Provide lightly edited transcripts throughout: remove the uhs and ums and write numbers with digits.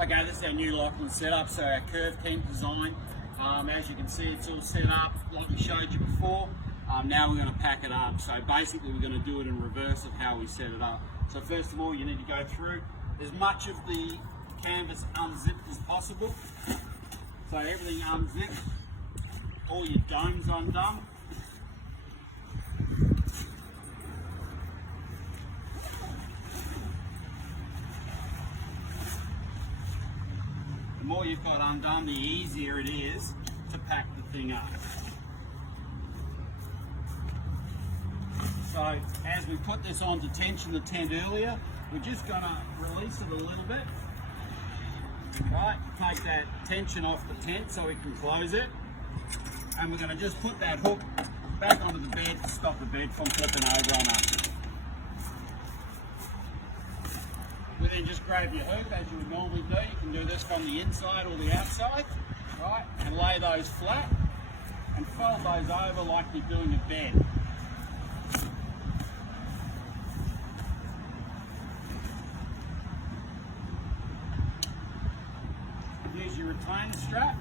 Okay, this is our new Lachlan setup, so our curve tent design. As you can see, it's all set up like we showed you before. Now we're going to pack it up. So basically we're going to do it in reverse of how we set it up. So first of all, you need to go through as much of the canvas unzipped as possible. So everything unzipped, all your domes undone. The more you've got undone, the easier it is to pack the thing up. So as we put this on to tension the tent earlier, we're just going to release it a little bit. Right, take that tension off the tent so we can close it. And we're going to just put that hook back onto the bed to stop the bed from flipping over on us. We then just grab your hoop as you would normally do. You can do this from the inside or the outside, right? And lay those flat and fold those over like you're doing a bed. Use your retainer strap.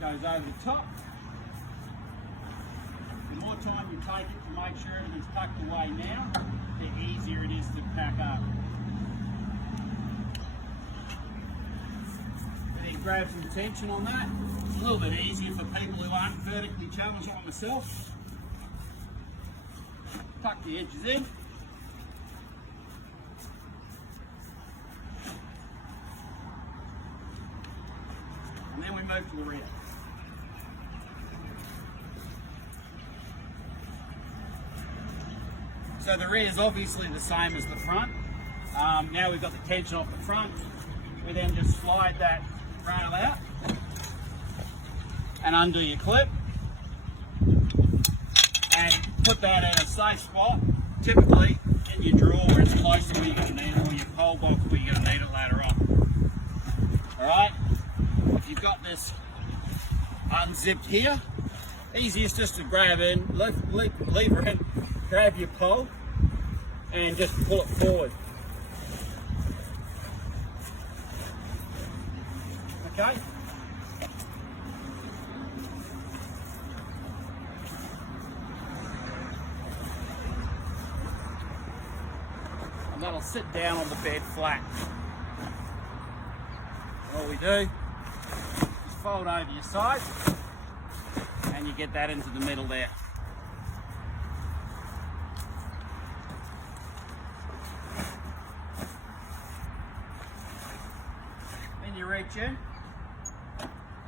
Goes over the top. The more time you take it to make sure everything's tucked away now, the easier it is to pack up. And then grab some tension on that. It's a little bit easier for people who aren't vertically challenged like myself. Tuck the edges in. And then we move to the rear. So the rear is obviously the same as the front. Now we've got the tension off the front. We then just slide that rail out and undo your clip and put that in a safe spot, typically in your drawer where it's close to where you're going to need it, or your pole box where you're going to need it later on. Alright, if you've got this unzipped here, easiest just to grab in, lever in, grab your pole and just pull it forward. Okay? And that'll sit down on the bed flat. All we do is fold over your sides and you get that into the middle there. Then you reach in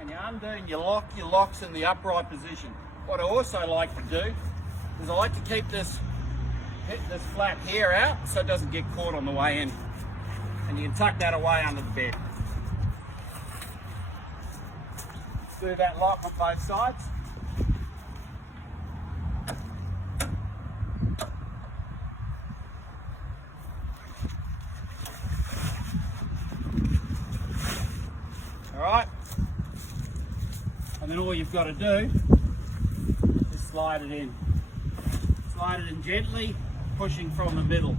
and you undo and you lock your locks in the upright position. What I also like to do is I like to keep this flap here out so it doesn't get caught on the way in. And you can tuck that away under the bed. Do that lock on both sides. Alright, and then all you've got to do is slide it in. Slide it in gently, pushing from the middle,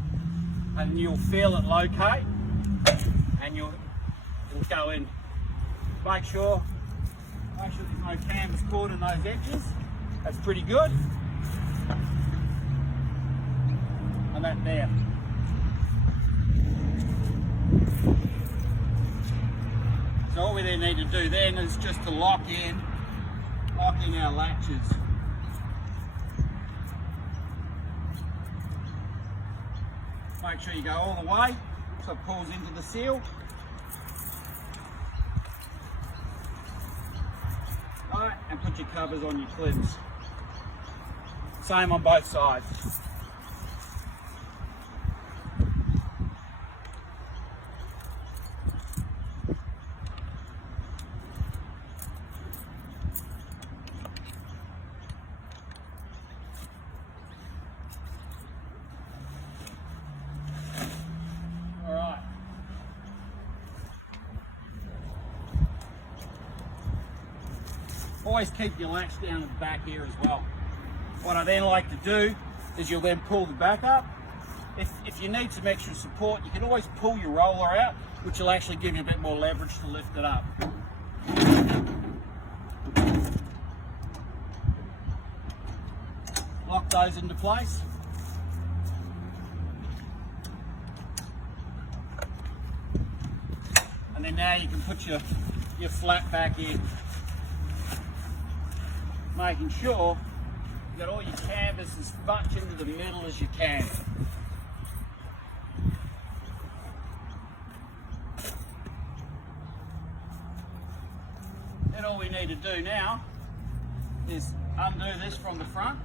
and you'll feel it locate and it'll go in. Make sure there's no canvas caught in those edges. That's pretty good. And that there. So all we then need to do then is just to lock in our latches. Make sure you go all the way so it pulls into the seal. Alright, and put your covers on your clips. Same on both sides. Always keep your latch down at the back here as well. What I then like to do is you'll then pull the back up. If you need some extra support, you can always pull your roller out, which will actually give you a bit more leverage to lift it up. Lock those into place. And then now you can put your flat back in, making sure that all your canvas as much into the middle as you can. Then all we need to do now is undo this from the front.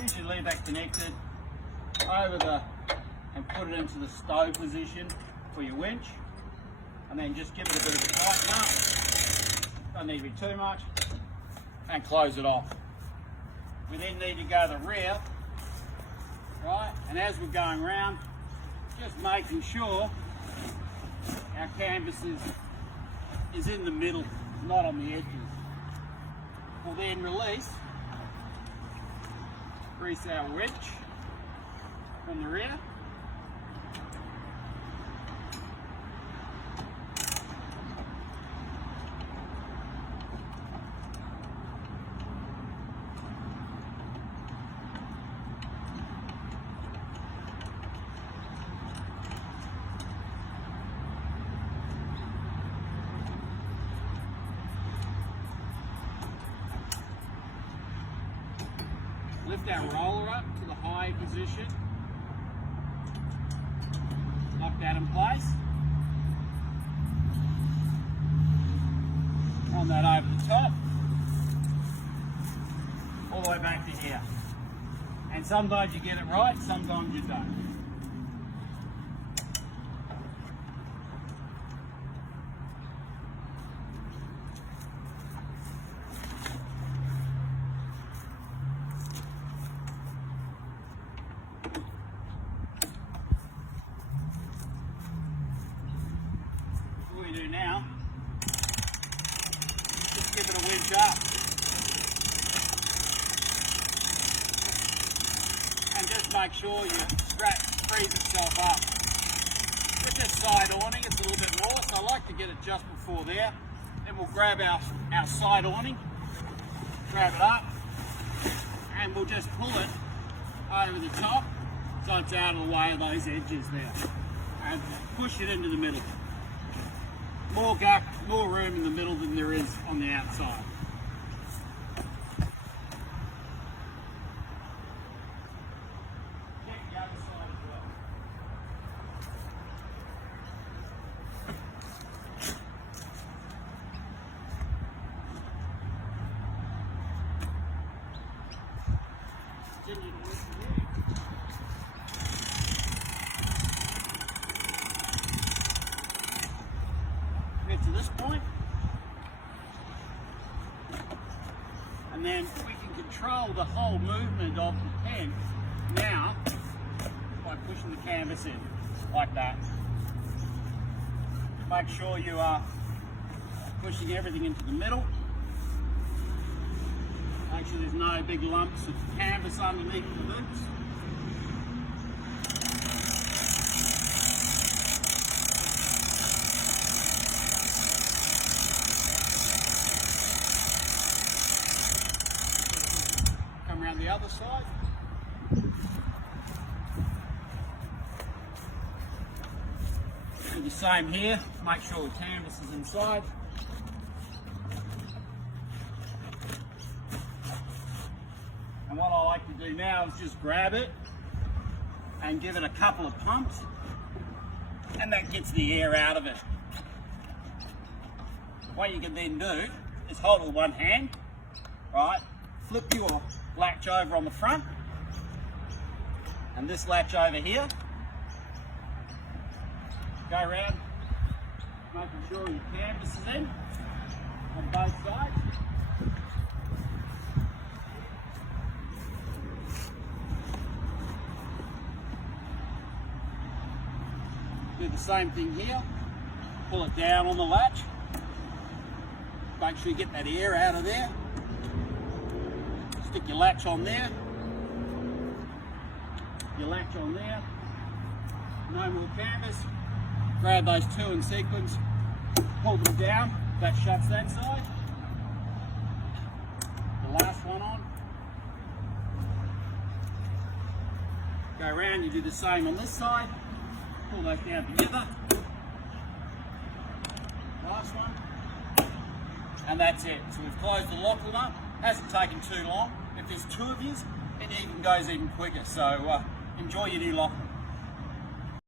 Usually leave that connected and put it into the stow position for your winch, and then just give it a bit of a tighten up. Don't need to be too much, and close it off. We then need to go to the rear, right? And as we're going around, just making sure our canvas is in the middle, not on the edges. We'll then release our winch from the rear. Lift our roller up to the high position. Lock that in place. On that over the top. All the way back to here. And sometimes you get it right, sometimes you don't. Do now, just give it a winch up and just make sure your strap frees itself up. With this side awning it's a little bit more, so I like to get it just before there. Then we'll grab our side awning, grab it up, and we'll just pull it over the top so it's out of the way of those edges there, and push it into the middle. More gap, more room in the middle than there is on the outside. Check the other side as well. Continue to lift it in. To this point, and then we can control the whole movement of the pen now by pushing the canvas in like that. Make sure you are pushing everything into the middle. Make sure there's no big lumps of canvas underneath the loops. Around the other side. Do the same here, make sure the canvas is inside. And what I like to do now is just grab it and give it a couple of pumps, and that gets the air out of it. What you can then do is hold it with one hand, right? Flip your latch over on the front, and this latch over here. Go around, making sure your canvas is in on both sides. Do the same thing here. Pull it down on the latch. Make sure you get that air out of there. stick your latch on there. Your latch on there. No more canvas. Grab those two in sequence. Pull them down. That shuts that side. The last one on. Go around, you do the same on this side. Pull those down together. Last one. And that's it. So we've closed the Lachlan up. Hasn't taken too long. If there's two of you, it even goes even quicker. So enjoy your new Lachlan.